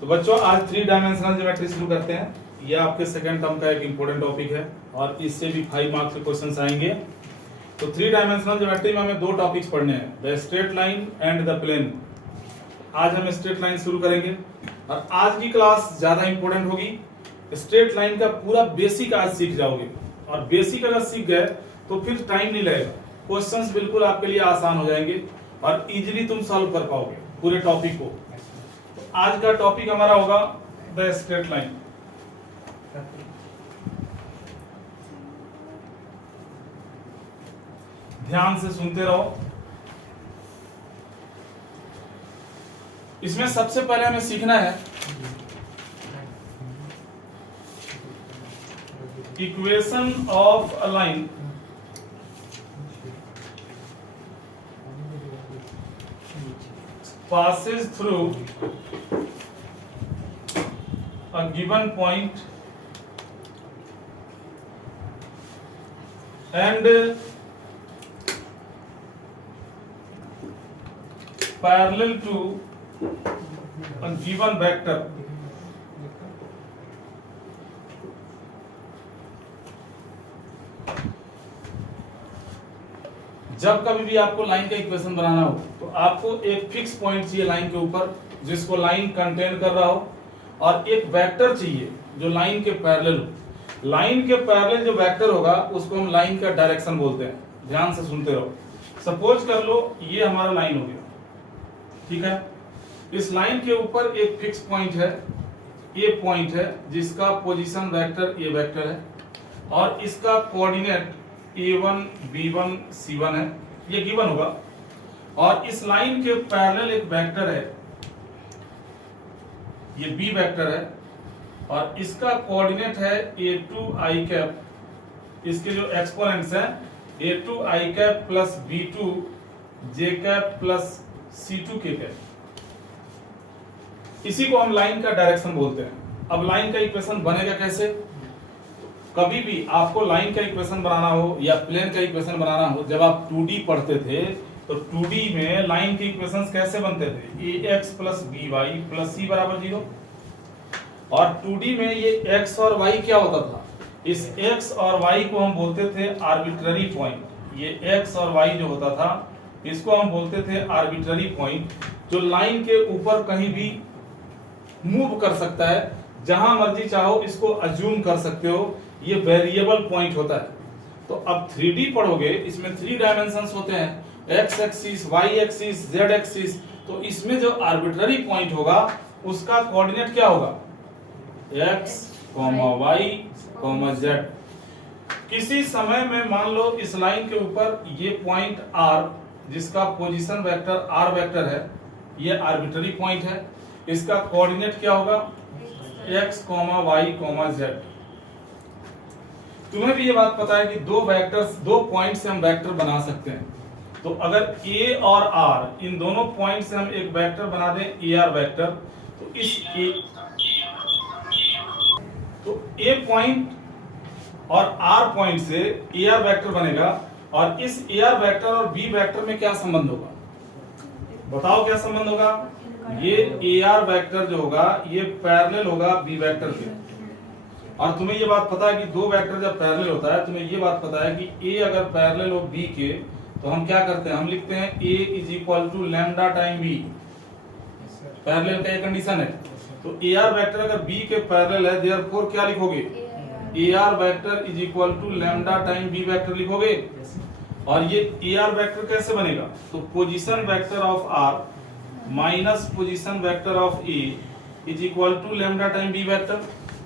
तो बच्चों आज 3 डायमेंशनल ज्योमेट्री शुरू करते हैं। ये आपके सेकंड टर्म का एक इंपॉर्टेंट टॉपिक है और इससे भी 5 मार्क्स के क्वेश्चंस आएंगे। तो 3 डायमेंशनल ज्योमेट्री में हमें 2 टॉपिक्स पढ़ने हैं, the straight line and the plane. आज हम स्ट्रेट लाइन शुरू करेंगे और आज की क्लास ज्यादा इंपॉर्टेंट होगी। स्ट्रेट लाइन का पूरा बेसिक आज सीख जाओगे और बेसिक अगर सीख गए तो फिर टाइम नहीं लगेगा, क्वेश्चंस बिल्कुल आपके लिए आसान हो जाएंगे और इजीली तुम सॉल्व कर पाओगे पूरे टॉपिक को। तो आज का टॉपिक हमारा होगा द स्ट्रेट लाइन। ध्यान से सुनते रहो। इसमें सबसे पहले हमें सीखना है equation of a line passes through a given point and parallel to a given vector जब कभी भी आपको लाइन का इक्वेशन बनाना हो तो आपको एक फिक्स पॉइंट चाहिए लाइन के ऊपर जिसको लाइन कंटेन कर रहा हो और एक वेक्टर चाहिए जो लाइन के पैरेलल हो। लाइन के पैरेलल जो वेक्टर होगा उसको हम लाइन का डायरेक्शन बोलते हैं। ध्यान से सुनते रहो। सपोज कर लो ये हमारा लाइन हो गया, ठीक है। इस लाइन के ऊपर एक फिक्स पॉइंट है, ये पॉइंट है जिसका पोजीशन वेक्टर ये वेक्टर है और इसका कोऑर्डिनेट A1, B1, C1 है, ये गिवन होगा। और इस लाइन के पैरेलल एक वेक्टर है, ये B वेक्टर है और इसका कोऑर्डिनेट है A2 I कैप। इसके जो एक्सपोनेंट्स हैं A2 I cap plus B2 J cap plus C2 K cap. इसी को हम लाइन का डायरेक्शन बोलते हैं। अब लाइन का इक्वेशन बनेगा कैसे? कभी भी आपको लाइन का इक्वेशन बनाना हो या प्लेन का इक्वेशन बनाना हो, जब आप 2D पढ़ते थे तो 2D में लाइन के इक्वेशंस कैसे बनते थे? ax plus by plus c बराबर 0। और 2D में ये x और y क्या होता था? इस x और y को हम बोलते थे आर्बिट्ररी पॉइंट। ये x और y जो होता था इसको हम बोलते थे आर्बिट्ररी पॉइंट, जो लाइन के ऊपर कहीं भी मूव कर सकता है, जहां मर्जी चाहो इसको अज्यूम कर सकते हो। ये वेरिएबल पॉइंट होता है। तो अब 3D पढ़ोगे, इसमें 3 डायमेंशंस होते हैं, x axis, y axis, z axis. तो इसमें जो आर्बिट्ररी पॉइंट होगा उसका कोऑर्डिनेट क्या होगा? x, y, z। किसी समय में मान लो इस लाइन के ऊपर ये पॉइंट r जिसका पोजीशन वेक्टर r वेक्टर है, ये आर्बिट्ररी पॉइंट है। इसका कोऑर्डिनेट क्या होगा? x, y, z। तुम्हें भी ये बात पता है कि दो पॉइंट से हम वेक्टर बना सकते हैं। तो अगर a और r इन दोनों पॉइंट से हम एक वेक्टर बना दें ar वेक्टर, तो इस a पॉइंट और r पॉइंट से ar वेक्टर बनेगा और इस ar वेक्टर और b वेक्टर में क्या संबंध होगा? बताओ क्या संबंध होगा? ये ar वेक्टर जो होगा ये पैरेलल होगा b वेक्टर के। और तुम्हें ये बात पता है कि दो वेक्टर जब पैरेलल होता है, तुम्हें ये बात पता है कि a अगर पैरेलल हो b के तो हम क्या करते हैं? हम लिखते हैं a is equal to lambda time b। Parallel का ये कंडीशन है। तो ar वेक्टर अगर b के पैरेलल है, देयरफॉर क्या लिखोगे? ar vector is equal to lambda time b vector लिखोगे। और ये ar वेक्टर कैसे बनेगा? तो position vector of r minus position vector of a is equal to lambda time b vector.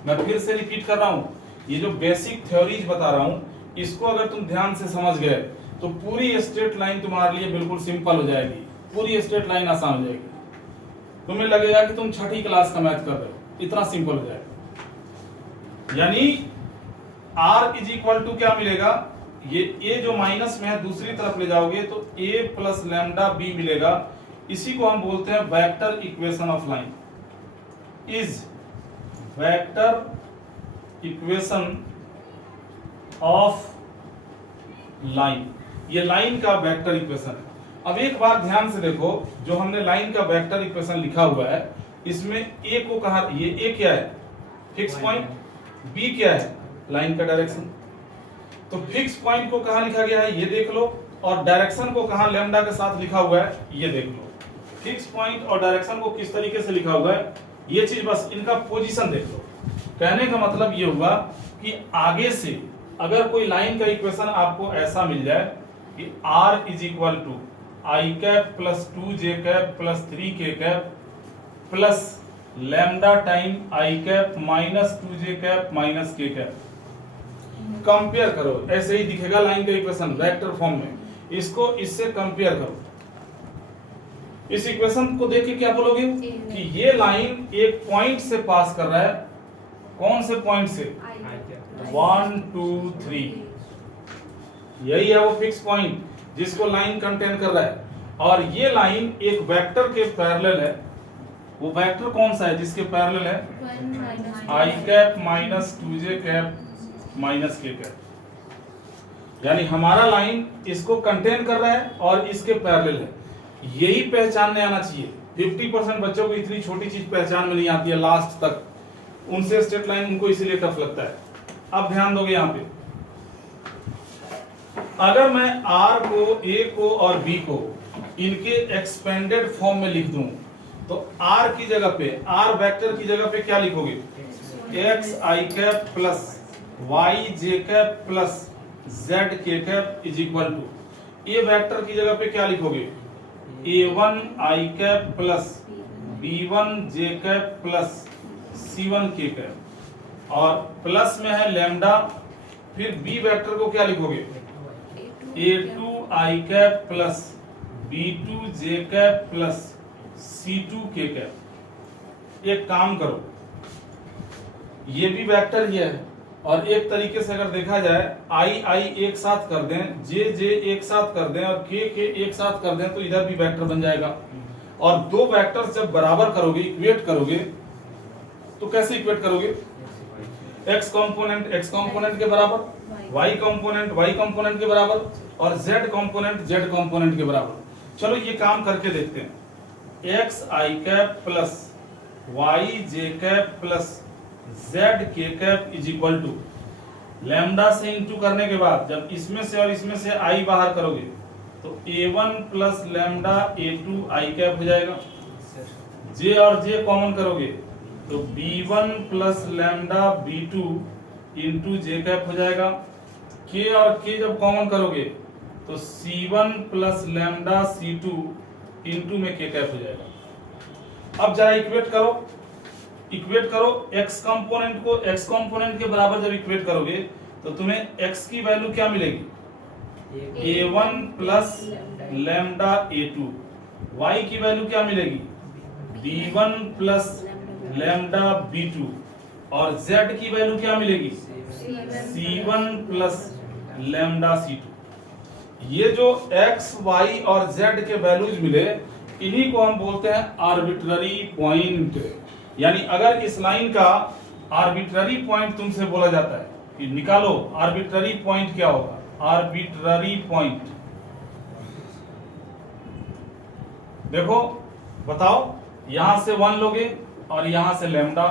मैं फिर से रिपीट कर रहा हूं, ये जो बेसिक थ्योरीज बता रहा हूं इसको अगर तुम ध्यान से समझ गए तो पूरी स्ट्रेट लाइन तुम्हारे लिए बिल्कुल सिंपल हो जाएगी, पूरी स्ट्रेट लाइन आसान हो जाएगी। तुम्हें लगेगा कि तुम 6ठी क्लास का मैथ कर रहे हो, इतना सिंपल हो जाएगा। यानी r इज इक्वल टू क्या मिलेगा? ये a जो माइनस में है दूसरी तरफ ले जाओगे तो a प्लस लैम्डा b मिलेगा। इसी को हम बोलते हैं vector equation of line. Is vector equation of line, ये लाइन का वेक्टर इक्वेशन है। अब एक बार ध्यान से देखो, जो हमने लाइन का वेक्टर इक्वेशन लिखा हुआ है इसमें ए को कहा, ये ए क्या है, फिक्स पॉइंट, बी क्या है, लाइन का डायरेक्शन। तो फिक्स पॉइंट को कहां लिखा गया है ये देख लो, और डायरेक्शन को कहां लैम्डा के साथ लिखा हुआ है ये देख लो। फिक्स पॉइंट और डायरेक्शन को किस तरीके से लिखा हुआ है ये चीज, बस इनका पोजीशन देख लो। कहने का मतलब ये हुआ कि आगे से अगर कोई लाइन का इक्वेशन आपको ऐसा मिल जाए कि r is equal to I cap plus 2j cap plus 3k cap plus lambda time I cap minus 2j cap minus k cap, compare करो, ऐसे ही दिखेगा लाइन का इक्वेशन वेक्टर फॉर्म में, इसको इससे कंपेयर करो। इस इक्वेशन को देख के क्या बोलोगे कि ये लाइन एक पॉइंट से पास कर रहा है, कौन से पॉइंट से, 1 2 3, यही है वो फिक्स पॉइंट जिसको लाइन कंटेन कर रहा है। और ये लाइन एक वेक्टर के पैरेलल है, वो वेक्टर कौन सा है जिसके पैरेलल है, I cap minus 2j cap minus k cap. यानी हमारा लाइन इसको कंटेन कर रहा है और इसके पैरेलल है, यही पहचानने आना चाहिए। 50% बच्चों को इतनी छोटी चीज पहचान में नहीं आती है लास्ट तक, उनसे स्ट्रेट लाइन उनको इसीलिए टफ लगता है। अब ध्यान दोगे यहाँ पे, अगर मैं r को, a को और b को इनके एक्सपेंडेड फॉर्म में लिख दूं तो r की जगह पे, r वेक्टर की जगह पे क्या लिखोगे, x i cap plus y j cap plus z k cap is equal to, a vector की जगह पे क्या लिखोगे, a1 i cap plus b1 j cap plus c1 k cap, और प्लस में है लैम्डा, फिर b वेक्टर को क्या लिखोगे, a2 i cap plus b2 j cap plus c2 k cap. एक काम करो, ये भी वेक्टर ही है, और एक तरीके से अगर देखा जाए i एक साथ कर दें, j एक साथ कर दें और k एक साथ कर दें तो इधर भी वेक्टर बन जाएगा। और दो वेक्टर्स जब बराबर करोगे, इक्वेट करोगे, तो कैसे इक्वेट करोगे, x कंपोनेंट के बराबर, y कंपोनेंट के बराबर और z कंपोनेंट के बराबर। चलो ये काम करके देखते हैं, x i cap plus y j cap plus z k cap is equal to, lambda से इंटू करने के बाद जब इसमें से और इसमें से i बाहर करोगे तो a1 plus lambda a2 i cap हो जाएगा, j और j कॉमन करोगे तो b1 plus lambda b2 into j cap हो जाएगा, k और k जब कॉमन करोगे तो c1 plus lambda c2 into में k कैप हो जाएगा। अब जरा इक्वेट करो x कंपोनेंट को x कंपोनेंट के बराबर जब इक्वेट करोगे तो तुम्हें x की वैल्यू क्या मिलेगी, a1 plus lambda a2, y की वैल्यू क्या मिलेगी, b1 प्लस लैम्डा b2, और z की वैल्यू क्या मिलेगी, c1 प्लस लैम्डा c2। ये जो x, y और z के वैल्यूज मिले, इन्हीं को हम बोलते हैं आर्बिट्ररी पॉइंट। यानी अगर इस लाइन का आर्बिट्ररी पॉइंट तुमसे बोला जाता है कि निकालो आर्बिट्ररी पॉइंट क्या होगा, आर्बिट्ररी पॉइंट देखो, बताओ, यहां से 1 लोगे और यहां से लैम्डा,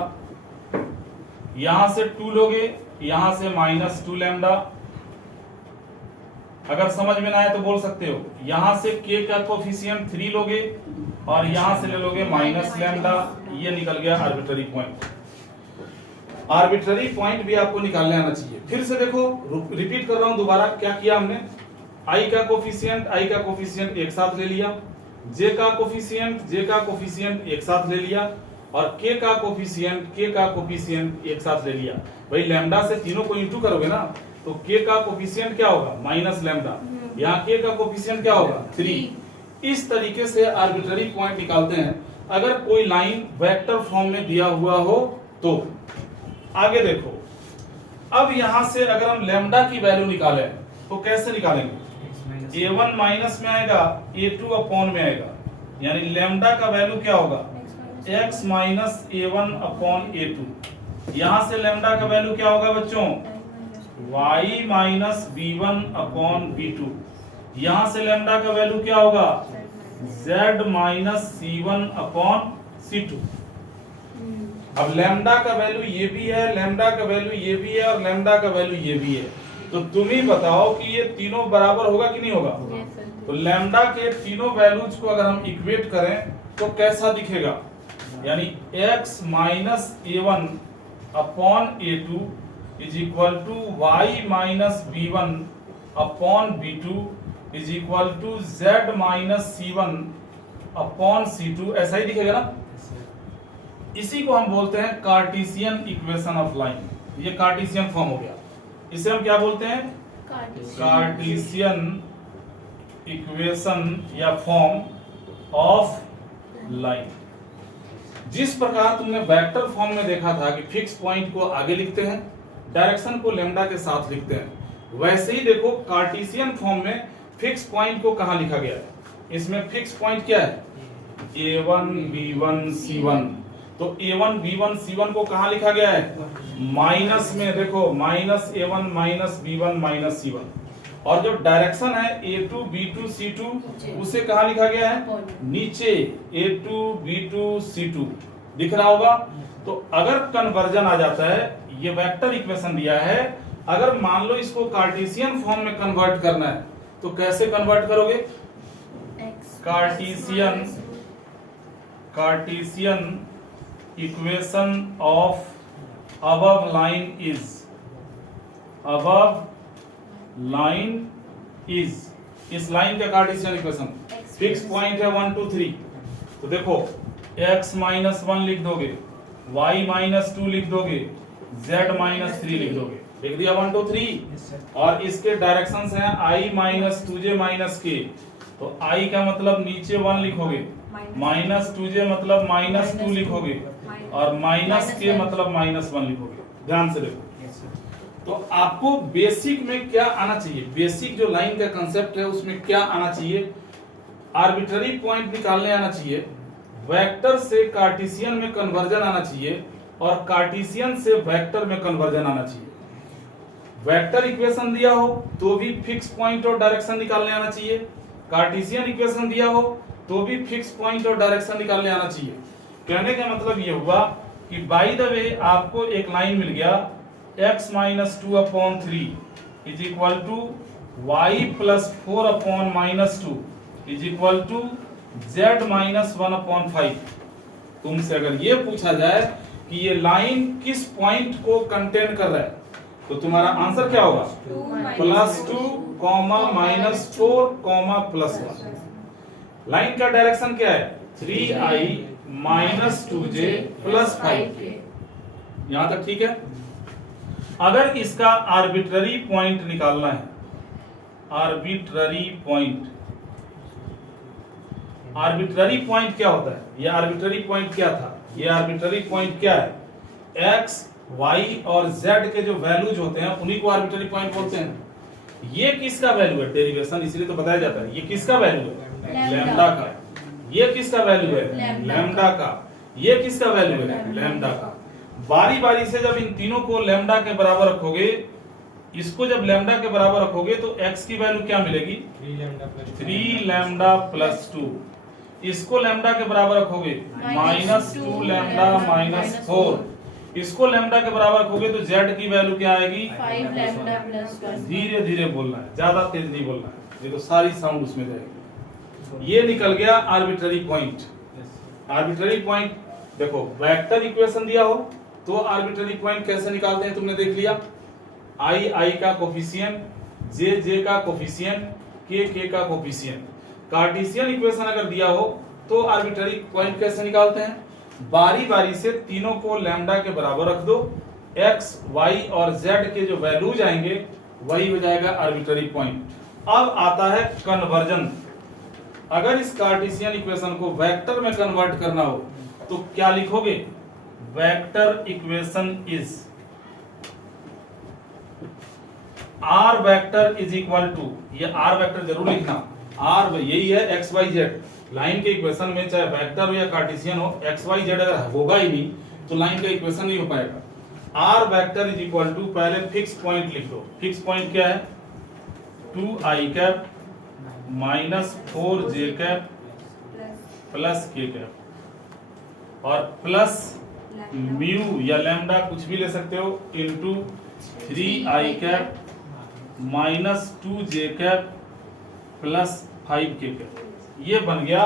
यहां से 2 लोगे, यहां से -2 लैम्डा। अगर समझ में ना आए तो बोल सकते हो, यहां से k का कोफिशिएंट 3 लोगे और यहां से ले लोगे माइनस लैम्डा, ये निकल गया आर्बिट्ररी पॉइंट। आर्बिट्ररी पॉइंट भी आपको निकालने आना चाहिए। फिर से देखो, रिपीट कर रहा हूं दोबारा, क्या किया हमने, i का कोफिशिएंट एक साथ ले लिया, j का कोफिशिएंट एक साथ ले लिया, और k का कोफिशिएंट एक साथ ले लिया। भाई लैम्डा से तीनों को इंटू करोगे ना तो k का कोफिशिएंट क्या होगा, माइनस लैम्डा, यहाँ k का कोफिशिएंट क्या होगा, 3। इस तरीके से आर्बिट्ररी पॉइंट निकालते हैं अगर कोई लाइन वेक्टर फॉर्म में दिया हुआ हो तो। आगे देखो, अब यहां से अगर हम लैम्डा की वैल्यू निकालें तो कैसे निकालेंगे, a1 माइनस में आएगा, a2 अपॉन में आएगा, यानी लैम्डा का वैल्यू क्या होगा, x minus a1 upon a2। यहां से लैम्डा का वैल्यू क्या होगा बच्चों, y minus b1 upon b2। यहां से लैम्डा का वैल्यू क्या होगा, z minus c1 upon c2। अब लैम्डा का वैल्यू ये भी है, लैम्डा का वैल्यू ये भी है और लैम्डा का वैल्यू ये भी है। तो तुम ही बताओ कि ये तीनों बराबर होगा कि नहीं होगा? तो लैम्डा के तीनों वैल्यूज को अगर हम इक्वेट करें तो कैसा दिखेगा? यानी x minus a1 upon a2 is equal to y minus b1 upon b2 is equal to z minus c1 upon c2, ऐसा ही दिखेगा ना? इसी को हम बोलते हैं कार्टेशियन इक्वेशन ऑफ लाइन। ये कार्टेशियन फॉर्म हो गया। इसे हम क्या बोलते हैं? कार्टेशियन इक्वेशन या फॉर्म ऑफ लाइन। जिस प्रकार तुमने वेक्टर फॉर्म में देखा था कि फिक्स पॉइंट को आगे लिखते हैं, डायरेक्शन को लैम्डा के साथ लिखते हैं, वैसे ही देखो कार्टेशियन फॉर्म में फिक्स पॉइंट को कहां लिखा गया है? इसमें फिक्स पॉइंट क्या है? a1 b1 c1। तो a1 b1 c1 को कहां लिखा गया है? माइनस में। देखो minus a1 minus b1 minus c1। और जो डायरेक्शन है a2 b2 c2 उसे कहां लिखा गया है? नीचे a2 b2 c2 दिख रहा होगा। तो अगर कन्वर्जन आ जाता है, ये वेक्टर इक्वेशन दिया है, अगर मान लो इसको कार्टेशियन फॉर्म में कन्वर्ट करना है तो कैसे कन्वर्ट करोगे? Cartesian equation of above line is इस लाइन का कार्टेशियन इक्वेशन फिक्स पॉइंट है 1 2 3। तो देखो x माइनस 1 लिख दोगे, y माइनस 2 लिख दोगे, z माइनस 3 लिख दोगे। लिख दिया 1 2 3। और इसके डायरेक्शंस हैं i minus 2j minus k। तो i का मतलब नीचे 1 लिखोगे, माइनस 2j मतलब माइनस 2 लिखोगे और माइनस k मतलब माइनस 1 लिखोगे। ध्यान से देखो। तो आपको बेसिक में क्या आना चाहिए? बेसिक जो लाइन का कंसेप्ट है उसमें क्या आना चाहिए? आर्बिट्ररी पॉइंट निकालने आना चाहिए, वेक्टर से कार्टेशियन में कन्वर्जन आना चाहिए और कार्टेशियन से वेक्टर में कन्वर्जन आना चाहिए। वेक्टर इक्वेशन दिया हो तो भी फिक्स पॉइंट और डायरेक्शन निकालने आना चाहिए, कार्टेशियन इक्वेशन दिया हो तो भी फिक्स पॉइंट और डायरेक्शन निकालने आना चाहिए। कहने का मतलब ये हुआ कि बाय द वे आपको एक लाइन मिल गया x minus 2 upon 3 is equal to y plus 4 upon minus 2 is equal to z minus 1 upon 5। तुमसे अगर ये पूछा जाए कि ये लाइन किस पॉइंट को कंटेन कर रहा है तो तुम्हारा आंसर क्या होगा? Plus 2 comma minus 4 comma plus 1। Line का डायरेक्शन क्या है? 3i minus 2j plus 5। यहां तक ठीक है? अगर इसका आर्बिट्ररी पॉइंट निकालना है, आर्बिट्ररी पॉइंट क्या होता है? ये आर्बिट्ररी पॉइंट क्या था? ये आर्बिट्ररी पॉइंट क्या है? x, y और z के जो वैल्यूज होते हैं उन्हीं को आर्बिट्ररी पॉइंट बोलते हैं। ये किसका वैल्यू है? डेरिवेशन इसलिए तो बताया जाता है। ये किसका वैल्यू है? लैम्डा का। ये किसका वैल्यू है? लैम्डा का। ये किसका वैल्यू है? लैम्डा का। बारी बारी से जब इन तीनों को लैम्डा के बराबर रखोगे, इसको जब लैम्डा के बराबर रखोगे तो x की वैल्यू क्या मिलेगी? 3 लैम्डा प्लस 2। इसको लैम्डा के बराबर रखोगे माइनस 2 लैम्डा माइनस 4। इसको लैम्डा के बराबर रखोगे तो z की वैल्यू क्या आएगी? 5 लैम्डा प्लस 1। धीरे धीरे बोलना है, ज्यादा तेज नहीं बोलना है, ये तो सारी साउंड उसमें जाएगी। ये निकल गया आर्बिट्ररी पॉइंट। आर्बिट्ररी पॉइंट देखो, वेक्टर इक्वेशन दिया हो तो आर्बिट्ररी पॉइंट कैसे निकालते हैं तुमने देख लिया। i का कोफिशिएंट, j का कोफिशिएंट, k का कोफिशिएंट। कार्टेशियन इक्वेशन अगर दिया हो तो आर्बिट्ररी पॉइंट कैसे निकालते हैं? बारी बारी से तीनों को लैम्डा के बराबर रख दो, x, y और z के जो वैल्यूज आएंगे वही हो जाएगा आर्बिट्ररी पॉइंट। अब आता है कन्वर्जन। अगर इस कार्टेशियन इक्वेशन को वेक्टर में कन्वर्ट करना हो तो क्या लिखोगे? Vector equation is r vector is equal to, ये r वेक्टर जरूर लिखना, r यही है x y z। लाइन के इक्वेशन में चाहे वेक्टर हो या कार्टेशियन हो, x y z अगर होगा ही नहीं तो लाइन का इक्वेशन नहीं हो पाएगा। r vector is equal to, पहले फिक्स पॉइंट लिख दो। फिक्स पॉइंट क्या है? 2i cap minus 4j cap plus k cap और प्लस म्यू या लैम्डा कुछ भी ले सकते हो into 3i cap minus 2j cap plus 5k cap. ये बन गया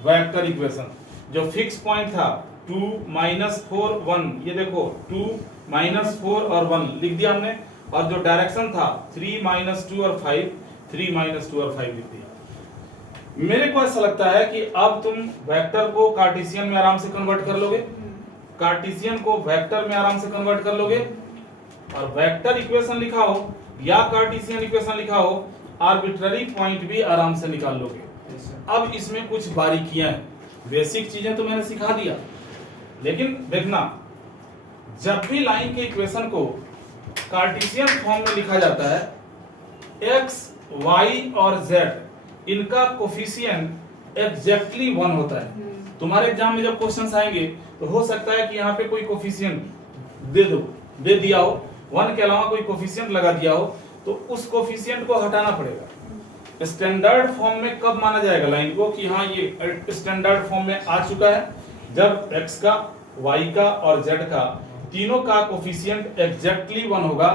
वेक्टर इक्वेशन। जो फिक्स पॉइंट था 2 -4 1, ये देखो 2 -4 और 1 लिख दिया हमने, और जो डायरेक्शन था 3 -2 और 5, 3 -2 और 5 लिख दिया। मेरे को ऐसा लगता है कि अब तुम वेक्टर को कार्टेशियन में आराम से कन्वर्ट कर लोगे, कार्टेशियन को वेक्टर में आराम से कन्वर्ट कर लोगे, और वेक्टर इक्वेशन लिखा हो या कार्टेशियन इक्वेशन लिखा हो, आर्बिट्ररी पॉइंट भी आराम से निकाल लोगे। अब इसमें कुछ बारीकियां हैं, बेसिक चीजें तो मैंने सिखा दिया, लेकिन देखना जब भी लाइन के इक्वेशन को कार्टेशियन फॉर्म में लिखा जाता है, x, y और z इनका कोफिशिएंट एग्जैक्टली 1 होता है। तुम्हारे एग्जाम में जब क्वेश्चंस आएंगे तो हो सकता है कि यहाँ पे कोई कोफिशिएंट दे दिया हो, 1 के अलावा कोई कोफिशिएंट लगा दिया हो, तो उस कोफिशिएंट को हटाना पड़ेगा। स्टैंडर्ड फॉर्म में कब माना जाएगा लाइन को कि हाँ ये स्टैंडर्ड फॉर्म में आ चुका है? जब x का, y का और z का तीनों का कोफिशिएंट एग्जैक्टली 1 होगा,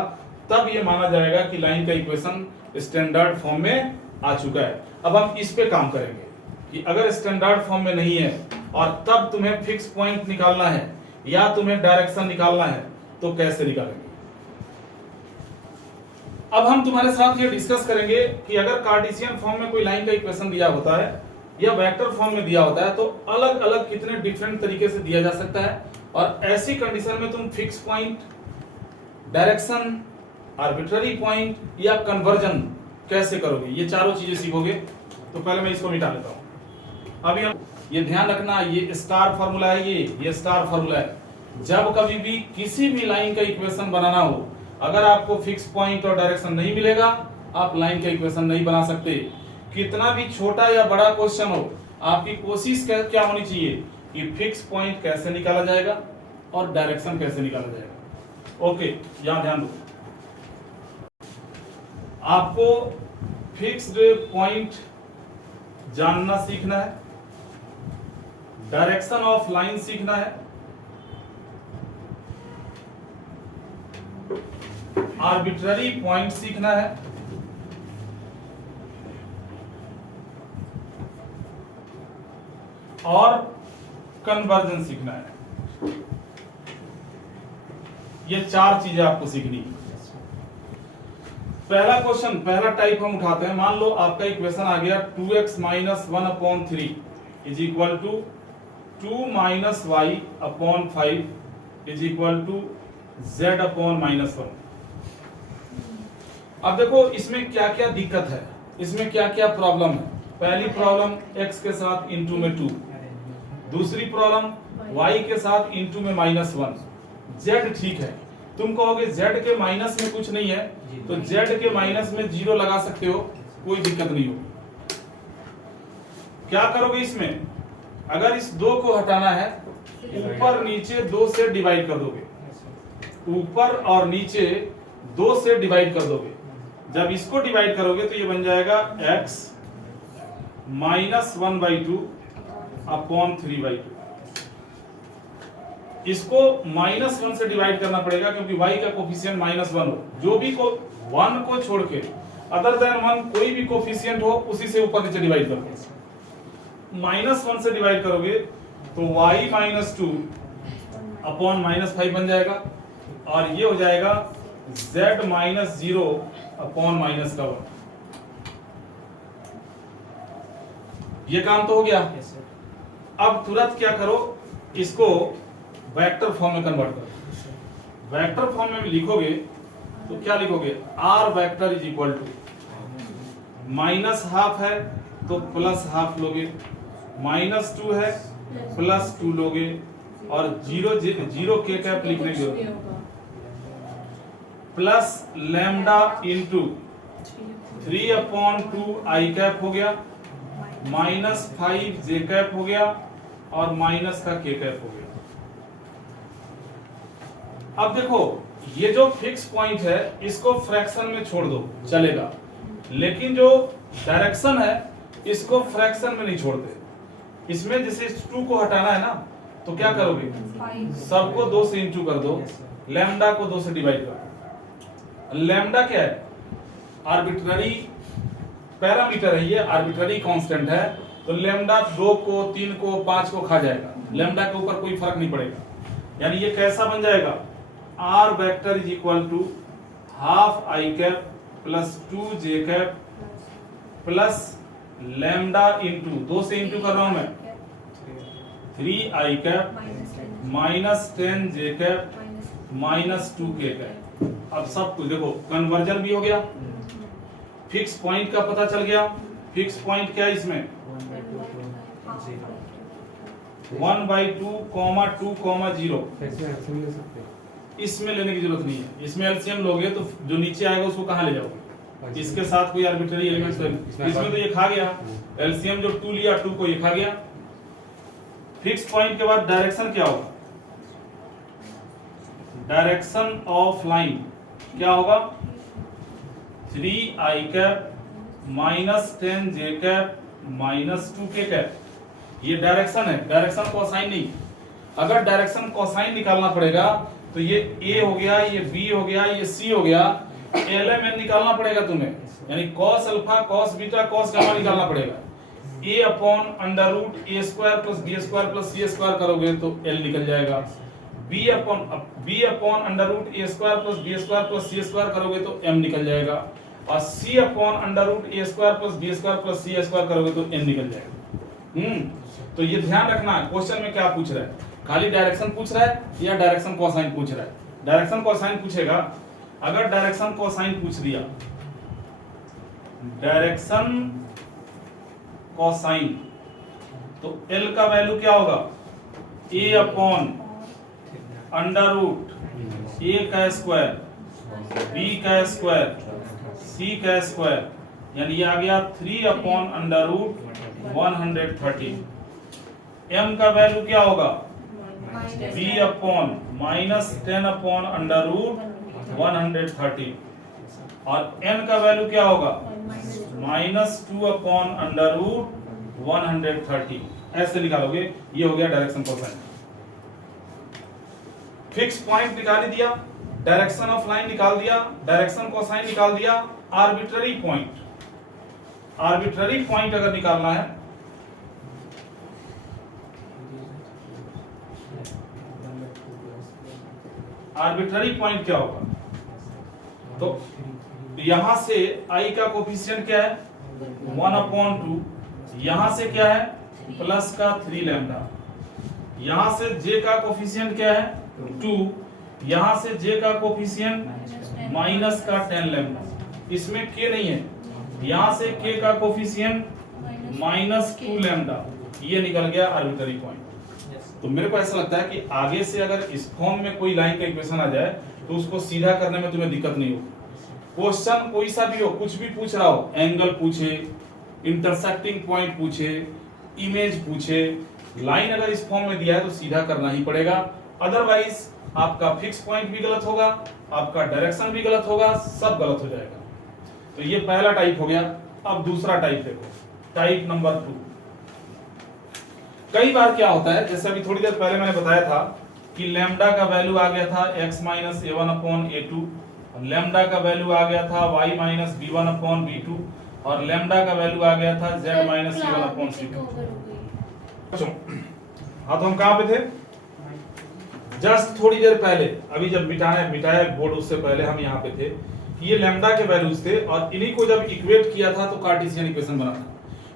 तब ये माना जाएगा कि लाइन का इक्वेशन स्टैंडर्ड फॉर्म में आ चुका है। अब हम इस पे काम करेंगे कि अगर स्टैंडर्ड फॉर्म में नहीं है और तब तुम्हें फिक्स पॉइंट निकालना है या तुम्हें डायरेक्शन निकालना है, तो कैसे निकालेंगे। अब हम तुम्हारे साथ ये डिस्कस करेंगे कि अगर कार्टेशियन फॉर्म में कोई लाइन का इक्वेशन दिया होता है या वेक्टर फॉर्म में दिया होता है, तो अलग अलग कितने डिफरेंट तरीके से दिया जा सकता है, और ऐसी कंडीशन में तुम fix point, direction, arbitrary point या कन्वर्जन कैसे करोगे, ये चारों चीजें सीखोगे। तो पहले मैं इसको मिटा लेता हूं। अभी हम ये ध्यान रखना, ये स्टार फार्मूला है, ये स्टार फार्मूला है। जब कभी भी किसी भी लाइन का इक्वेशन बनाना हो, अगर आपको फिक्स पॉइंट और डायरेक्शन नहीं मिलेगा, आप लाइन का इक्वेशन नहीं बना सकते। कितना भी छोटा या बड़ा क्वेश्चन हो, आपकी कोशिश क्या होनी चाहिए कि फिक्स पॉइंट कैसे निकाला जाएगा और डायरेक्शन कैसे निकाला जाएगा। ओके, यहां ध्यान दो। आपको फिक्स्ड पॉइंट जानना सीखना है, डायरेक्शन ऑफ लाइन सीखना है, आर्बिट्ररी पॉइंट सीखना है, और कन्वर्जन सीखना है। ये चार चीजें आपको सीखनी है। पहला क्वेश्चन, पहला टाइप हम उठाते हैं। मान लो आपका इक्वेशन आ गया 2x - 1/3 is equal to 2 - y/5 is equal to z/-1। अब देखो इसमें क्या क्या दिक्कत है, इसमें क्या क्या प्रॉब्लम है। पहली प्रॉब्लम x के साथ इंटू में 2, दूसरी प्रॉब्लम y के साथ इंटू में -1। z ठीक है, तुम कहोगे z के माइनस में कुछ नहीं है, तो z के माइनस में 0 लगा सकते हो, कोई दिक्कत नहीं होगी। क्या करोगे इसमें, अगर इस 2 को हटाना है, ऊपर नीचे 2 से डिवाइड कर दोगे, ऊपर और नीचे 2 से डिवाइड कर दोगे। जब इसको डिवाइड करोगे तो ये बन जाएगा x -1/2/3/2। इसको -1 से डिवाइड करना पड़ेगा, क्योंकि y का कोफिशिएंट -1 हो। जो भी को 1 को छोड़ के अदर देन 1 कोई भी कोफिशिएंट हो, उसी से ऊपर नीचे डिवाइड करो। -1 से डिवाइड करोगे तो y -2/-5 बन जाएगा, और ये हो जाएगा z -0/-1। ये काम तो हो गया। अब तुरंत क्या करो, इसको वेक्टर फॉर्म में कन्वर्ट करो। वेक्टर फॉर्म में लिखोगे तो क्या लिखोगे, r vector is equal to -½ है तो +½ लोगे, -2 है +2 लोगे, और 0 के कैप लिखने की जरूरत, प्लस लैम्डा इंटू 3/2 कैप हो गया, -5 जे कैप हो गया, और माइनस का के कैप हो गया। अब देखो ये जो फिक्स पॉइंट है इसको फ्रैक्शन में छोड़ दो, चलेगा, लेकिन जो डायरेक्शन है इसको फ्रैक्शन में नहीं छोड़ते। इसमें जैसे 2 को हटाना है ना, तो क्या करोगे, 5 सबको 2 से इंटू कर दो, लैम्डा को 2 से डिवाइड कर दो। लैम्डा क्या है, आर्बिट्ररी पैरामीटर है, ये आर्बिट्ररी कांस्टेंट है, तो लैम्डा 2 को 3 को 5 को खा जाएगा, लैम्डा के ऊपर कोई फर्क नहीं पड़ेगा। यानी ये कैसा बन जाएगा, R vector is equal to half I cap plus 2 J cap plus lambda into 2 से इंटू कर रहा हूं मैं 3 I cap minus 10 J cap minus 2 K cap. अब सब कुछ देखो, कन्वर्जन भी हो गया, फिक्स पॉइंट का पता चल गया। फिक्स पॉइंट क्या है इसमें, 1/2, 2, 0। इसमें लेने की जरूरत नहीं है, इसमें एलसीएम लोगे तो जो नीचे आएगा उसको कहाँ ले जाओगे, इसके साथ कोई आर्बिट्ररी एलिमेंट तो इसमें तो ये खा गया, एलसीएम जो 2 लिया 2 को ये खा गया। फिक्स पॉइंट के बाद डायरेक्शन क्या होगा, डायरेक्शन ऑफ लाइन क्या होगा, 3 I cap minus 10 J cap minus 2 K cap. ये डायरेक्शन है, डायरेक्शन कोसाइन नहीं। अगर डायरेक्शन कोसाइन निकालना पड़ेगा तो ये ए हो गया, ये बी हो गया, ये सी हो गया, एलएमएन निकालना पड़ेगा तुम्हें, यानी cos alpha cos beta cos gamma निकालना पड़ेगा। A upon under root A square plus B square plus C square करोगे तो एल निकल जाएगा। B upon under root A square plus B square plus C square करोगे तो M निकल जाएगा, और C upon under root A square plus B square plus C square करोगे तो एन निकल जाएगा। तो ये ध्यान रखना, क्वेश्चन में क्या पूछ रहा है, खाली डायरेक्शन पूछ रहा है या डायरेक्शन कोसाइन पूछ रहा है। डायरेक्शन कोसाइन पूछेगा, अगर डायरेक्शन कोसाइन पूछ दिया, डायरेक्शन कोसाइन तो एल का वैल्यू क्या होगा, A upon under root A का स्क्वायर बी का स्क्वायर सी का स्क्वायर, यानी ये आ गया 3 अपॉन अंडर रूट 130। एम का वैल्यू क्या होगा, B upon minus 10 upon under root 130, और एन का वैल्यू क्या होगा, माइनस 2 अपॉन अंडर रूट 130। ऐसे निकालोगे, ये हो गया डायरेक्शन कोसाइन। फिक्स पॉइंट निकाल दिया, डायरेक्शन ऑफ लाइन निकाल दिया, डायरेक्शन कोसाइन निकाल दिया। आर्बिट्ररी पॉइंट, आर्बिट्ररी पॉइंट अगर निकालना है आर्बिट्ररी पॉइंट क्या होगा, तो यहां से आई का कोफिशिएंट क्या है 1/2, यहां से क्या है प्लस का 3 लैम्डा, यहां से जे का कोफिशिएंट क्या है 2, यहां से जे का कोफिशिएंट माइनस का 10 लैम्डा, इसमें के नहीं है, यहां से के का कोफिशिएंट माइनस 2 लैम्डा, ये निकल गया आर्बिट्ररी पॉइंट। तो मेरे को ऐसा लगता है कि आगे से अगर इस फॉर्म में कोई लाइन का इक्वेशन आ जाए तो उसको सीधा करने में तुम्हें दिक्कत नहीं होगी। क्वेश्चन कोई सा भी हो, कुछ भी पूछ रहा हो, एंगल पूछे, इंटरसेक्टिंग पॉइंट पूछे, इमेज पूछे, लाइन अगर इस फॉर्म में दिया है तो सीधा करना ही पड़ेगा, अदरवाइज आपका फिक्स पॉइंट भी गलत होगा, आपका डायरेक्शन भी गलत होगा, सब गलत हो जाएगा। तो ये पहला टाइप हो गया। अब दूसरा टाइप देखो, टाइप नंबर 2। कई बार क्या होता है, जैसे अभी थोड़ी देर पहले मैंने बताया था कि लैम्डा का वैल्यू आ गया था x minus a1 upon a2, lambda का वैल्यू आ गया था y minus b1 upon b2, और लैम्डा का वैल्यू आ गया था z minus c1 upon c2। हाँ, तो हम कहाँ पे थे, जस्ट थोड़ी देर पहले, अभी जब मिटाया बोर्ड उससे पहले हम यहाँ पे थे कि ये लैम्डा के वैल्यूज थे, और इन्हीं को जब इक्वेट किया था तो कार्टेशियन इक्वेशन बना था।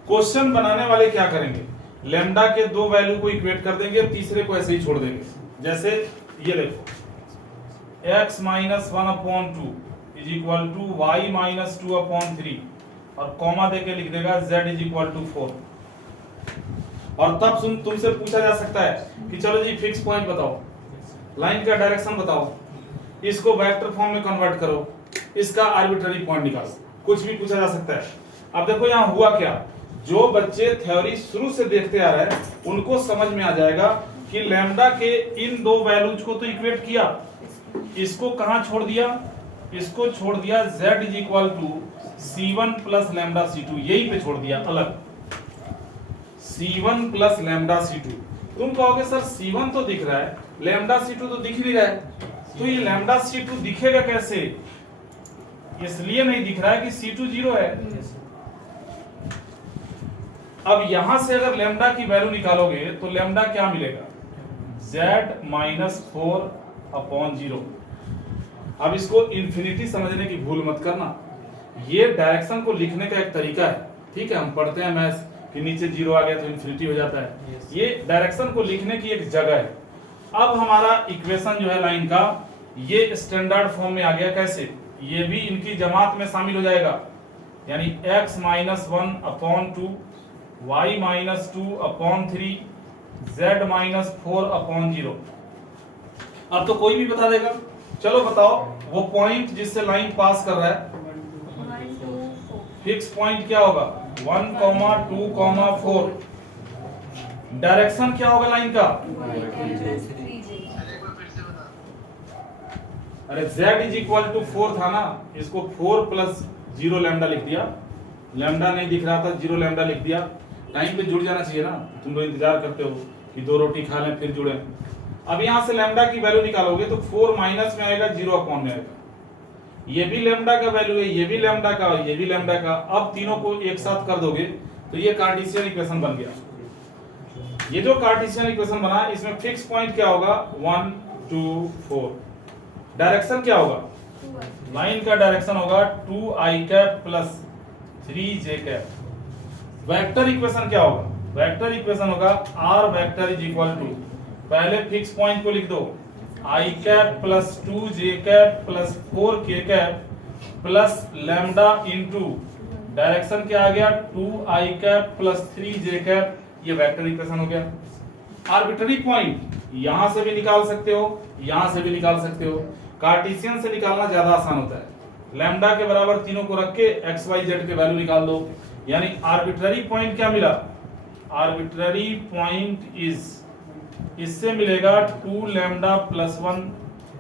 क्वेश्चन बनाने वाले क्या करेंगे, लैम्डा के 2 वैल्यू को इक्वेट कर देंगे, तीसरे को ऐसे ही छोड़ देंगे। जैसे ये देखो, x minus 1 upon 2 is equal to y minus 2 upon 3, और कॉमा देके लिख देगा z इज इक्वल टू 4। और तब तुमसे पूछा जा सकता है कि चलो जी फिक्स पॉइंट बताओ, लाइन का डायरेक्शन बताओ, इसको वेक्टर फॉर्म में कन्वर्ट करो, इसका आर्बिट्ररी पॉइंट निकालो, कुछ भी पूछा जा सकता है। अब देखो यहाँ हुआ क्या, जो बच्चे थ्योरी शुरू से देखते आ रहे हैं उनको समझ में आ जाएगा कि लैम्डा के इन 2 वैल्यूज को तो इक्वेट किया, इसको कहां छोड़ दिया, इसको छोड़ दिया z is equal to c1 plus lambda c2, यही पे छोड़ दिया अलग, c1 प्लस लैम्डा c2। तुम कहोगे सर C1 तो दिख रहा है, लैम्डा C2 तो दिख नहीं रहा है, तो ये लैम्डा C2 दिखेगा कैसे? इसलिए नहीं दिख रहा है कि C2 0 है। अब यहां से अगर लैम्डा की वैल्यू निकालोगे तो लैम्डा क्या मिलेगा? Z-4/0। अब इसको इन्फिनिटी समझने की भूल मत करना, ये डायरेक्शन को लिखने का एक तरीका है, ठीक है? हम पढ़ते हैं मैथ्स कि नीचे 0 आ गया तो इन्फिनिटी हो जाता है, ये डायरेक्शन को लिखने की एक जगह है। अब हमारा इक्वेशन जो है लाइन का, ये स्टैंडर्ड फॉर्म में आ गया। कैसे? ये भी इनकी जमात में शामिल हो जाएगा, यानी x-1/2 y-2/3 z-4/0। अब तो कोई भी बता देगा। चलो बताओ, वो पॉइंट जिससे लाइन पास कर रहा है, 1, 2, 4 फिक्स पॉइंट क्या होगा? 1, 2, 4। डायरेक्शन क्या होगा लाइन का? अरे z=4 था ना, इसको 4 + 0 लैम्डा लिख दिया। लैम्डा नहीं दिख रहा था, 0 लैम्डा लिख दिया। टाइम पे जुड़ जाना चाहिए ना, तुम लोग इंतजार करते हो कि 2 रोटी खा लें फिर जुड़े। अब यहां से लैम्डा की वैल्यू निकालोगे तो 4 माइनस में आएगा, 0 अपॉन में आएगा। ये भी लैम्डा का वैल्यू है, ये भी लैम्डा का, ये भी लैम्डा का। अब तीनों को एक साथ कर दोगे तो ये कार्टेशियन इक्वेशन बन गया। ये जो कार्टेशियन इक्वेशन बना, इसमें फिक्स पॉइंट क्या होगा? 1, 2, 4। डायरेक्शन क्या होगा? लाइन का डायरेक्शन होगा 2i + 3j। वेक्टर इक्वेशन क्या होगा? वेक्टर इक्वेशन होगा r पहले फिक्स पॉइंट को लिख दो, i + 2j + 4k plus lambda into direction क्या आ गया? 2i + 3j। ये वेक्टर इक्वेशन हो गया। आर्बिट्ररी पॉइंट यहां से भी निकाल सकते हो, यहां से भी निकाल सकते हो। कार्टेशियन से निकालना ज्यादा आसान होता है। लैम्डा के बराबर तीनों को रख के x y z के वैल्यू निकाल दो। यानी आर्बिट्ररी पॉइंट क्या मिला? आर्बिट्ररी पॉइंट इज, इससे मिलेगा 2 लैम्डा + 1,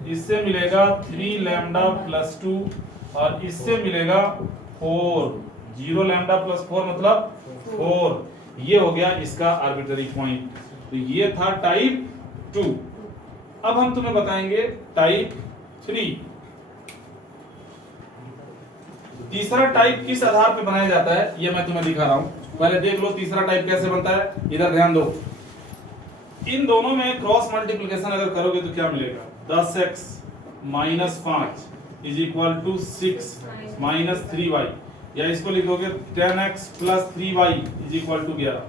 इससे मिलेगा 3 लैम्डा + 2 और इससे मिलेगा 4। 0 लैम्डा + 4 मतलब 4। ये हो गया इसका आर्बिट्ररी पॉइंट। तो ये था टाइप 2। अब हम तुम्हें बताएंगे टाइप 3। तीसरा टाइप किस आधार पे बनाया जाता है ये मैं तुम्हें दिखा रहा हूं। पहले देख लो तीसरा टाइप कैसे बनता है, इधर ध्यान दो। इन दोनों में क्रॉस मल्टीप्लिकेशन अगर करोगे तो क्या मिलेगा? 10x - 5 = 6 - 3y, या इसको लिखोगे 10x + 3y = 11।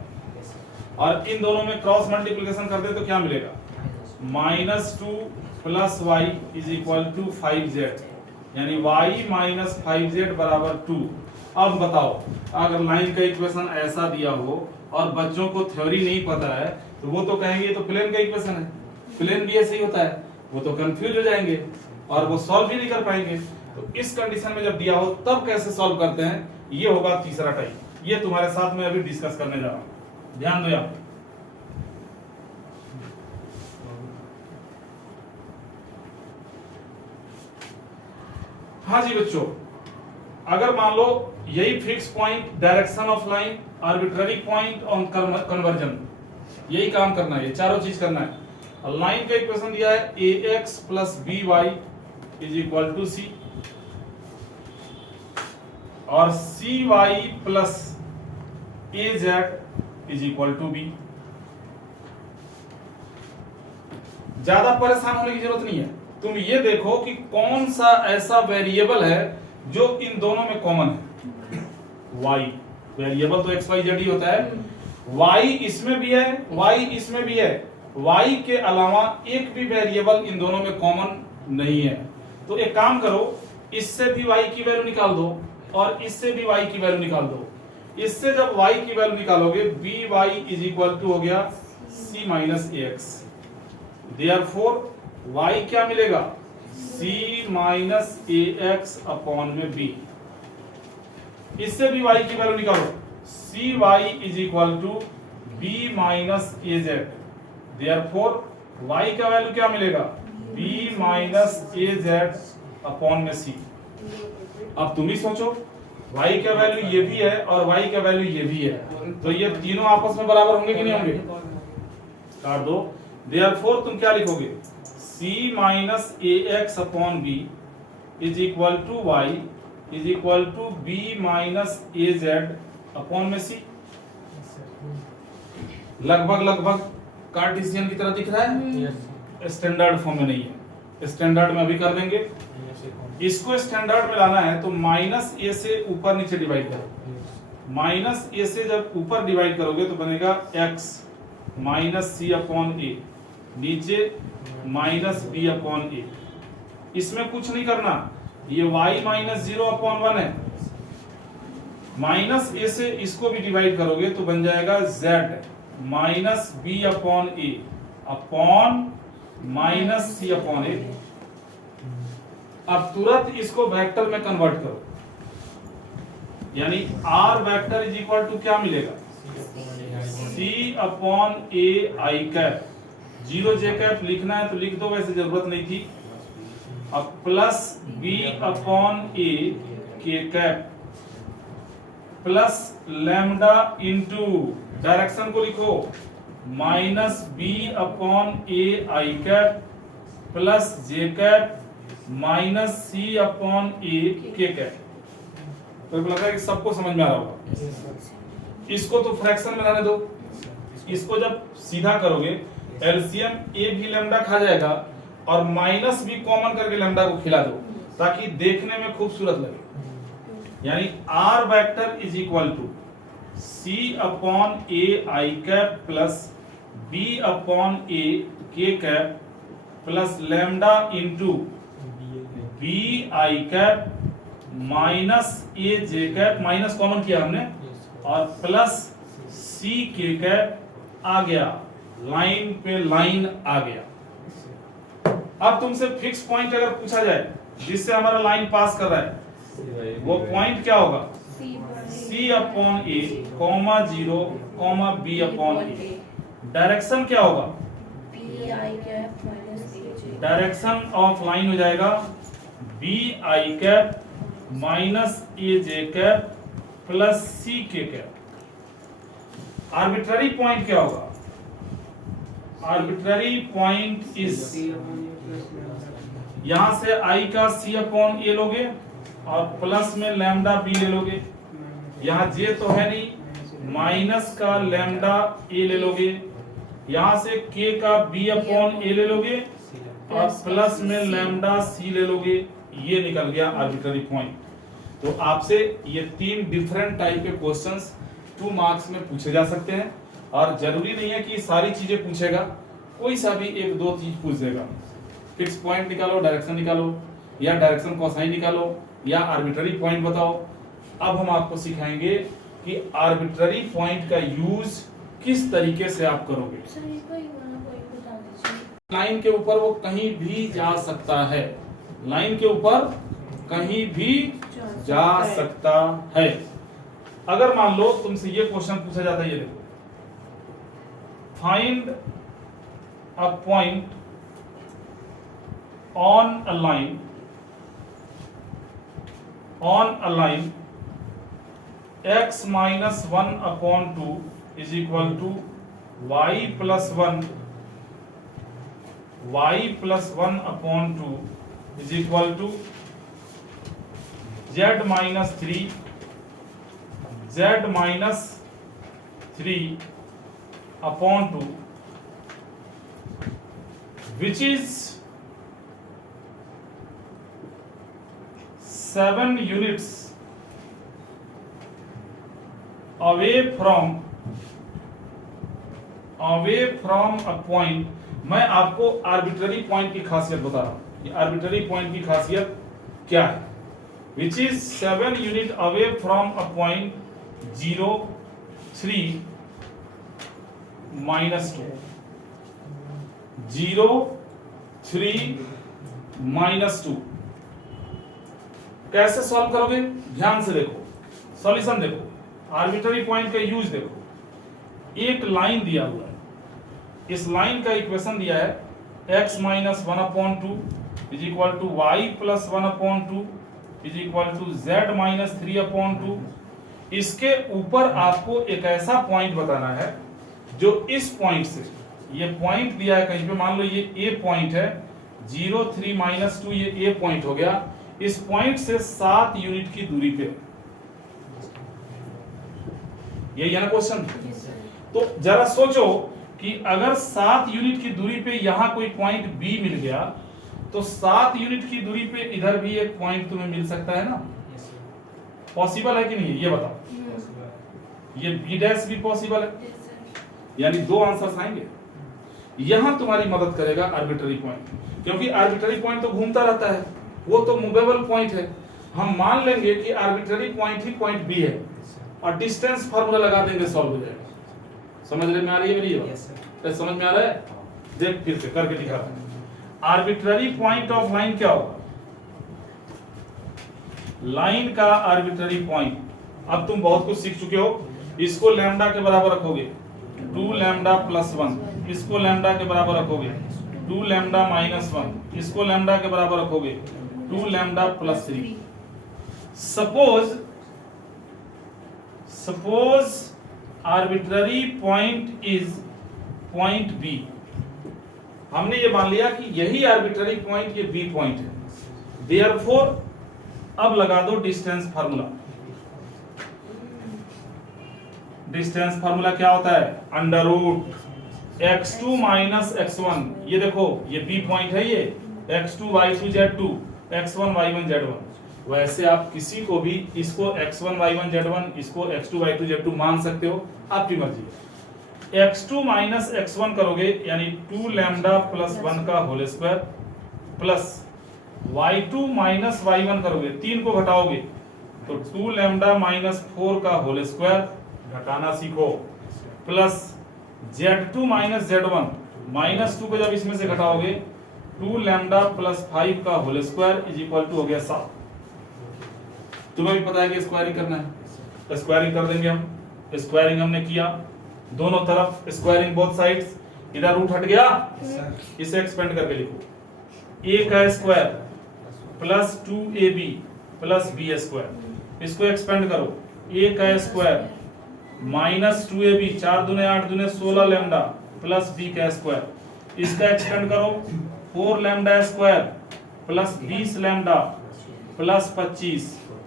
और इन दोनों में क्रॉस मल्टीप्लिकेशन करते तो क्या मिलेगा? -2 + y = 5z, यानी y - 5z = 2। अब बताओ, अगर लाइन का इक्वेशन ऐसा दिया हो और बच्चों को थ्योरी नहीं पता है तो वो तो कहेंगे ये तो प्लेन का इक्वेशन है, प्लेन भी ऐसे ही होता है। वो तो कंफ्यूज हो जाएंगे और वो सॉल्व भी नहीं कर पाएंगे। तो इस कंडीशन में जब दिया हो तब कैसे सॉल्व करते हैं, ये होगा तीसरा टाइप। ये तुम्हारे साथ में अभी डिस्कस करने जा रहा हूं, ध्यान दो यहाँ। हाँ जी बच्चों, अगर मान लो यही fix point, direction of line, arbitrary point on conversion, यही काम करना है, ये चारों चीज करना है। लाइन का इक्वेशन दिया है ax + by = c और cy + az = b। ज्यादा परेशान होने की जरूरत नहीं है। तुम ये देखो कि कौन सा ऐसा वेरिएबल है जो इन दोनों में कॉमन है। y वेरिएबल तो x y z ही होता है, y इसमें भी है, y इसमें भी है। y के अलावा एक भी वेरिएबल इन दोनों में कॉमन नहीं है। तो एक काम करो, इससे भी y की वैल्यू निकाल दो और इससे भी y की वैल्यू निकाल दो। इससे जब y की वैल्यू निकालोगे by = हो गया c - ax। Therefore y क्या मिलेगा? c - ax/b। इससे भी y की वैल्यू निकालो, cy = b - az। Therefore y का वैल्यू क्या मिलेगा? b - az/c। अब तुम ही सोचो, y का वैल्यू ये भी है और y का वैल्यू ये भी है, तो ये तीनों आपस में बराबर होंगे कि नहीं होंगे? काट दो। देयरफॉर तुम क्या लिखोगे, c minus A X upon B is equal to Y is equal to B minus A Z upon में सी। लगभग लगभग कार्टेशियन की तरह दिख रहा है, स्टैंडर्ड फॉर्म में नहीं है, स्टैंडर्ड में अभी कर देंगे। इसको स्टैंडर्ड में लाना है तो माइनस ए से ऊपर नीचे डिवाइड करो। माइनस ए से जब ऊपर डिवाइड करोगे तो बनेगा x माइनस सी अपॉन ए, नीचे माइनस बी अपॉन ए। इसमें कुछ नहीं करना, ये y minus zero upon one है। माइनस ए से इसको भी डिवाइड करोगे तो बन जाएगा z minus B upon A upon minus C upon A. अब तुरंत इसको वेक्टर में कन्वर्ट करो, यानी r vector is equal to क्या मिलेगा, c upon A I cap. Zero J cap लिखना है तो लिख दो, वैसे जरूरत नहीं थी। अब plus b upon A K cap plus lambda into direction को लिखो minus b upon A I cap plus J cap minus C upon A K cap. तो लग रहा है कि सबको समझ में आ रहा होगा। इसको तो फ्रैक्शन में लाने दो, इसको जब सीधा करोगे एलसीएम ए भी लैम्डा खा जाएगा और माइनस भी कॉमन करके लैम्डा को खिला दो ताकि देखने में खूबसूरत लगे। यानी R vector is equal to C upon A I cap plus B upon A K cap plus lambda into B I cap minus A J cap, minus common किया हमने, और प्लस सी के कैप आ गया, line पे line आ गया। अब तुमसे fix point अगर पूछा जाए जिससे हमारा लाइन पास कर रहा है, वो पॉइंट क्या होगा, c upon A comma zero comma B upon A. Direction क्या होगा, डायरेक्शन ऑफ लाइन हो जाएगा B I cap minus A J cap plus C K cap. Arbitrary point क्या होगा, आर्बिट्ररी पॉइंट इज, यहां से आई का सी अपॉन ए लोगे और प्लस में लैम्डा बी ले लोगे। यहां जे तो है नहीं, माइनस का लैम्डा ए ले लोगे। यहां से के का बी अपॉन ए ले लोगे और प्लस में लैम्डा सी ले लोगे। ये निकल गया आर्बिट्ररी पॉइंट। तो आपसे ये तीन डिफरेंट टाइप के क्वेश्चंस 2 मार्क्स में पूछे जा सकते हैं और जरूरी नहीं है कि सारी चीजें पूछेगा, कोई सा भी एक दो चीज पूछ देगा। फिक्स पॉइंट निकालो, डायरेक्शन निकालो, या डायरेक्शन कोसाइन निकालो, या आर्बिट्ररी पॉइंट बताओ। अब हम आपको सिखाएंगे कि आर्बिट्ररी पॉइंट का यूज किस तरीके से आप करोगे। लाइन के ऊपर वो कहीं भी जा सकता है, लाइन के ऊपर कहीं भी जा सकता है। अगर मान लो तुमसे ये क्वेश्चन पूछा जाता है, ये देखो, find a point on a line x minus 1 upon 2 is equal to y plus 1 upon 2 is equal to z minus 3 upon 2 which is 7 units away from a point. मैं आपको आर्बिट्ररी पॉइंट की खासियत बता रहा हूं। ये आर्बिट्ररी पॉइंट की खासियत क्या है, विच is 7 unit away from a point 0 3 minus 2 0 3 minus 2। कैसे सॉल्व करोगे, ध्यान से देखो, सॉल्यूशन देखो, आर्बिट्ररी पॉइंट का यूज देखो। एक लाइन दिया हुआ है, इस लाइन का इक्वेशन दिया है x minus 1 upon 2 is equal to Y plus 1 upon 2 is equal to z minus 3 upon 2। इसके ऊपर आपको एक ऐसा पॉइंट बताना है जो इस पॉइंट से ये पॉइंट दिया है कहीं पे, मान लो ये ए पॉइंट है, 0 3 माइनस 2, ये ए पॉइंट हो गया। इस पॉइंट से 7 यूनिट की दूरी पे, यही है ना क्वेश्चन। तो जरा सोचो कि अगर 7 यूनिट की दूरी पे यहां कोई पॉइंट बी मिल गया, तो 7 यूनिट की दूरी पे इधर भी एक पॉइंट तुम्हें मिल सकता है ना। पॉसिबल है कि नहीं, ये बताओ। ये बी डैश भी पॉसिबल है, यानी 2 आंसर्स आएंगे। यहां तुम्हारी मदद करेगा आर्बिट्ररी पॉइंट, क्योंकि आर्बिट्ररी पॉइंट तो घूमता रहता है, वो तो मूवेबल पॉइंट है। हम मान लेंगे कि आर्बिट्ररी पॉइंट ही पॉइंट बी है और डिस्टेंस फार्मूला लगा देंगे, सॉल्व हो जाएगा। समझ में आ रही है मेरी ये बात? समझ में आ रहा है? देख फिर से करके दिखा रहा हूं। आर्बिट्ररी पॉइंट ऑफ लाइन क्या होगा? लाइन का आर्बिट्ररी पॉइंट, अब तुम बहुत कुछ सीख चुके हो। इसको लैम्डा के बराबर रखोगे 2 लैम्डा प्लस 1, इसको लैम्डा के बराबर रखोगे 2 लैम्डा माइनस 1, इसको लैम्डा के बराबर रखोगे 2 lambda plus 3। Suppose arbitrary point is point B. हमने ये मान लिया कि यही आर्बिट्ररी पॉइंट ये बी पॉइंट है। देयरफॉर अब लगा दो डिस्टेंस फार्मूला। डिस्टेंस फार्मूला क्या होता है? Under root x2 minus x1। ये देखो ये बी पॉइंट है, ये x2 y2 z2, x1 y1 z1। वैसे आप किसी को भी इसको x1 y1 z1, इसको x2 y2 z2 मान सकते हो, आपकी मर्जी है। x2 माइनस x1 करोगे यानी 2 लैम्डा प्लस 1 का whole square, plus y2 minus y1 करोगे, 3 को घटाओगे तो 2 लैम्डा माइनस 4 का होल स्क्वायर, घटाना सीखो, plus z2 minus z1, minus 2 को जब इसमें से घटाओगे 2 लैम्डा प्लस 5 का whole square is equal to हो गया 7। तुम्हें भी पता है कि स्क्वायरिंग करना है, स्क्वायरिंग कर देंगे हम। स्क्वायरिंग हमने किया, दोनों तरफ स्क्वायरिंग बोथ साइड्स। इधर रूट हट गया, इसे एक्सपेंड करके लिखो, a का square plus 2ab plus b square. इसको एक्सपेंड करो, a का स्क्वायर माइनस 2ab, 4 दूने 8 दूने 16 लैम्डा प्लस b का स्क्वायर। इसका एक्सपेंड करो 4 lambda square plus 20 lambda plus 25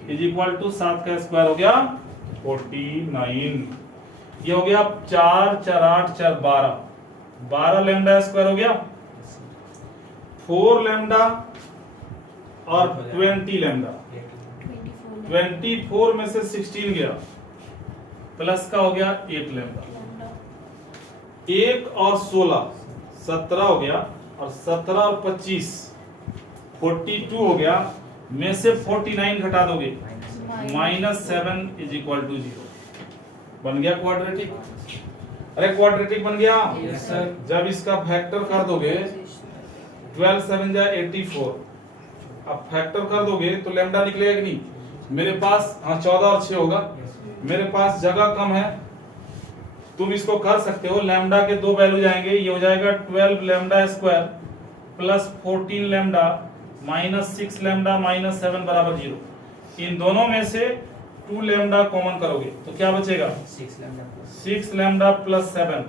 is equal to 7 का स्क्वायर हो गया 49। ये हो गया 4 4 8 4 12, 12 लैम्डा स्क्वायर हो गया, 4 लैम्डा और 20 लैम्डा, 24 में से 16 गया, प्लस का हो गया 8 लैम्डा। 1 और 16 17 हो गया, और 17 और 25 42 हो गया, में से 49 घटा दोगे -7 इज इक्वल टू 0। बन गया क्वाड्रेटिक। अरे क्वाड्रेटिक बन गया। Yes sir. जब इसका फैक्टर कर दोगे 12 7 जा 84, अब फैक्टर कर दोगे तो लैम्डा निकलेगा कि नहीं? मेरे पास 14 और 6 होगा, मेरे पास जगह कम है, तुम इसको कर सकते हो। लैम्डा के 2 वैल्यू जाएंगे, ये हो जाएगा 12 lambda square plus 14 lambda minus 6 lambda minus 7 बराबर 0। इन दोनों में से 2 लैम्डा कॉमन करोगे तो क्या बचेगा? 6 लैम्डा प्लस 7।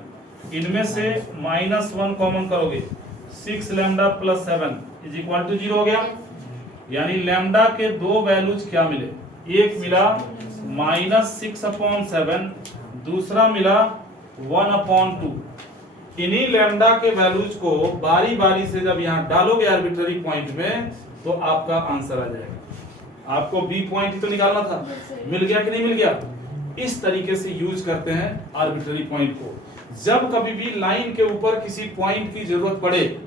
इनमें से -1 कॉमन करोगे, 6 lambda plus 7 is equal to 0 हो गया। यानी लैम्डा के 2 वैल्यूज क्या मिले? एक मिला -6/7, दूसरा मिला 1/2। इन्हीं लैम्डा के वैल्यूज को बारी बारी से जब यहाँ डालोगे आर्बिट्ररी पॉइंट में तो आपका आंसर आ जाएगा। आपको बी पॉइंट ही तो निकालना था, मिल गया कि नहीं मिल गया? इस तरीके से यूज करते हैं आर्बिट्ररी पॉइंट को। जब कभी भी लाइन के ऊपर किसी पॉइंट की जरूरत पड़े,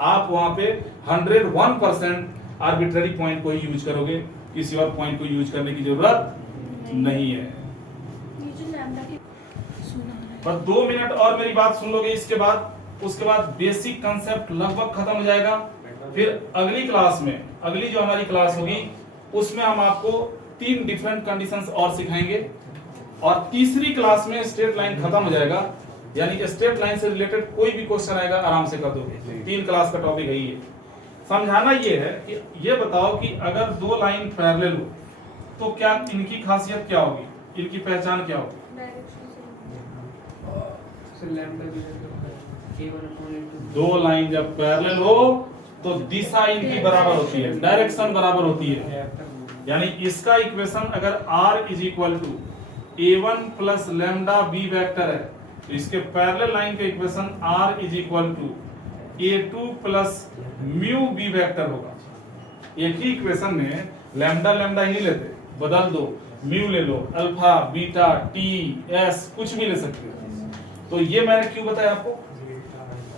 आप वहां पे 101% आर्बिट्ररी पॉइंट को ही यूज करोगे, किसी और पॉइंट को यूज करने की जरूरत नहीं है। बस 2 मिनट और मेरी बात सुन लोगे, उसके बाद बेसिक कंसेप्ट लगभग खत्म हो जाएगा। फिर अगली क्लास में, अगली जो हमारी क्लास होगी उसमें हम आपको 3 डिफरेंट कंडीशंस और सिखाएंगे, और तीसरी क्लास में स्ट्रेट लाइन खत्म हो जाएगा। यानी स्ट्रेट लाइन से रिलेटेड कोई भी क्वेश्चन आएगा आराम से कर दोगे। 3 क्लास का टॉपिक है ये। समझाना ये है कि ये बताओ कि अगर 2 लाइन पैरेलल हो तो क्या इनकी खासियत क्या होगी, इनकी पहचान क्या होगी? दो लाइन जब पैरेलल हो तो दिशा इनकी बराबर होती है, डायरेक्शन बराबर होती है। यानी इसका इक्वेशन अगर r is equal to a1 plus lambda B vector है तो इसके पैरेलल लाइन का equation r is equal to a2 plus mu B vector होगा। एक ही इक्वेशन में लैम्डा लैम्डा ही लेते, बदल दो, म्यू ले लो, अल्फा बीटा टी एस कुछ भी ले सकते हो। तो ये मैंने क्यों बताया आपको,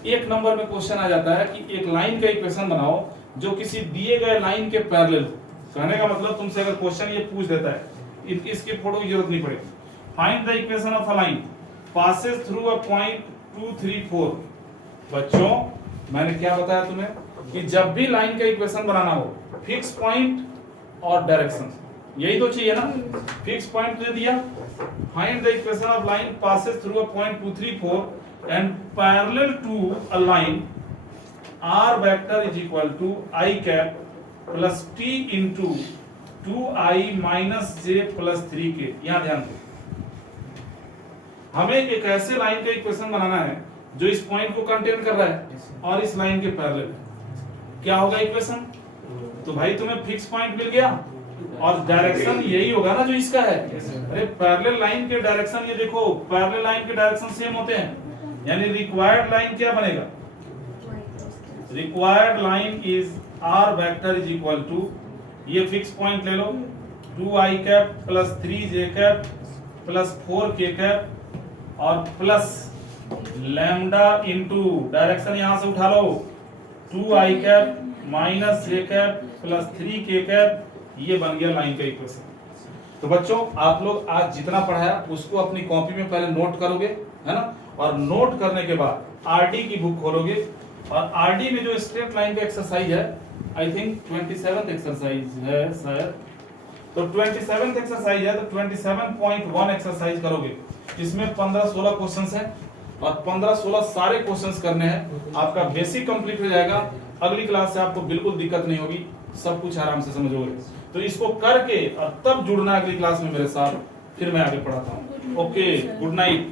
एक नंबर में क्वेश्चन आ जाता है कि एक लाइन का इक्वेशन बनाओ जो किसी दिए गए लाइन के पैरेलल हो। कहने का मतलब तुमसे अगर क्वेश्चन ये पूछ देता है इसकी फोटो की जरूरत नहीं पड़ेगी। Find the equation of a line passes through a point 2 3 4। बच्चों मैंने क्या बताया तुम्हें कि जब भी लाइन का इक्वेशन बनाना हो फिक्स पॉइंट और डायरेक्शन, यही तो चाहिए ना। फिक्स पॉइंट दे दिया, find the equation of line passes through a point 2 3 4 and parallel to a line r vector is equal to i cap plus t into 2i minus j plus 3k। यहां ध्यान दो, हमें एक ऐसे line का equation बनाना है जो इस पॉइंट को कंटेन कर रहा है और इस लाइन के पैरेलल। क्या होगा इक्वेशन, तो भाई तुम्हें फिक्स पॉइंट मिल गया और डायरेक्शन यही होगा ना जो इसका है। अरे पैरेलल लाइन के डायरेक्शन ये देखो, पैरेलल लाइन के डायरेक्शन सेम होते हैं, यानी रिक्वायर्ड लाइन क्या बनेगा, required line is r vector is equal to, ये फिक्स पॉइंट ले लो, 2i cap plus 3j cap plus 4k cap और प्लस लैम्डा इंटू डायरेक्शन यहां से उठा लो, 2i cap minus j cap plus 3k cap. ये बन गया लाइन का इक्वेशन। तो बच्चों आप लोग आज जितना पढ़ाया उसको अपनी कॉपी में पहले नोट करोगे, है ना, और नोट करने के बाद आरडी की बुक खोलोगे और आरडी में जो स्ट्रेट लाइन का एक्सरसाइज है, आई थिंक 27th एक्सरसाइज है शायद, तो 27th एक्सरसाइज है तो 27.1 एक्सरसाइज करोगे। इसमें 15-16 क्वेश्चंस हैं और 15-16 सारे क्वेश्चंस करने हैं, आपका बेसिक कंप्लीट हो जाएगा। अगली क्लास से आपको बिल्कुल दिक्कत नहीं होगी, सब कुछ आराम से समझोगे। तो इसको करके और तब जुड़ना अगली क्लास में मेरे साथ, फिर मैं आगे पढ़ाता हूँ। Okay, good night.